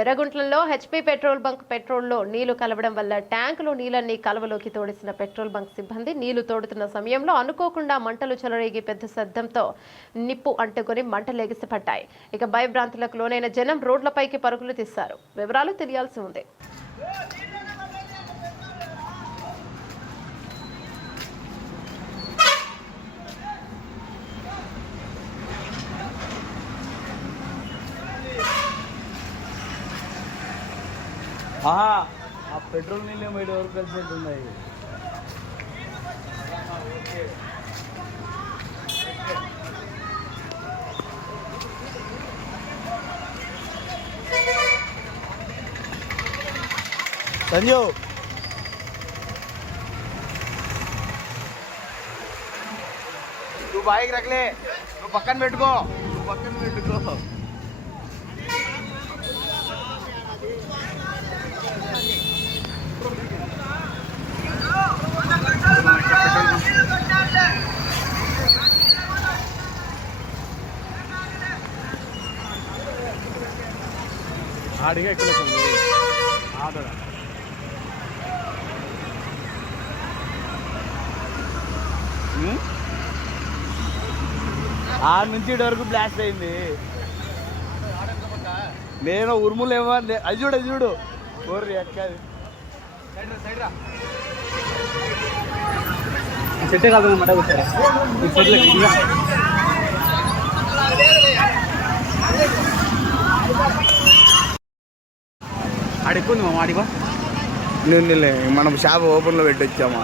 ఎర్రగుంట్లలో HP petrol bunk పెట్రోల్లో నీళ్లు కలవడం వల్ల ట్యాంకులో నీళ్లన్నీ కలవలోకి తోడేసిన పెట్రోల్ బంక్ సిబ్బంది నీళ్లు తోడుతున్న సమయంలో అనుకోకుండా మంటలు చెలరేగి పెద్ద శబ్దంతో నిప్పు అంటుకొని మంటలు ఎగిసిపడ్డాయి. ఇక భయభ్రాంతులకు లోనైన జనం రోడ్లపైకి పరుగులు తీశారు. వివరాలు తెలియాల్సి ఉంది. ఆ పెట్రోల్ నీళ్ళు బయట వరకు కలిసినట్టున్నాయి. సంజు నువ్వు బాయికి రకలే, నువ్వు పక్కన పెట్టుకో. ఆడిగా ఎక్కువ ఆడ నుంచి ఇటు వరకు బ్లాస్ట్ అయింది. నేను ఉరుములు ఏమో అది చూడు కోర్రి ఎక్కది చెట్టే కాదన్నమాట. ఆడిపోయింది మా ఆడిపా. మనం షాప్ ఓపెన్లో పెట్టి వచ్చాము.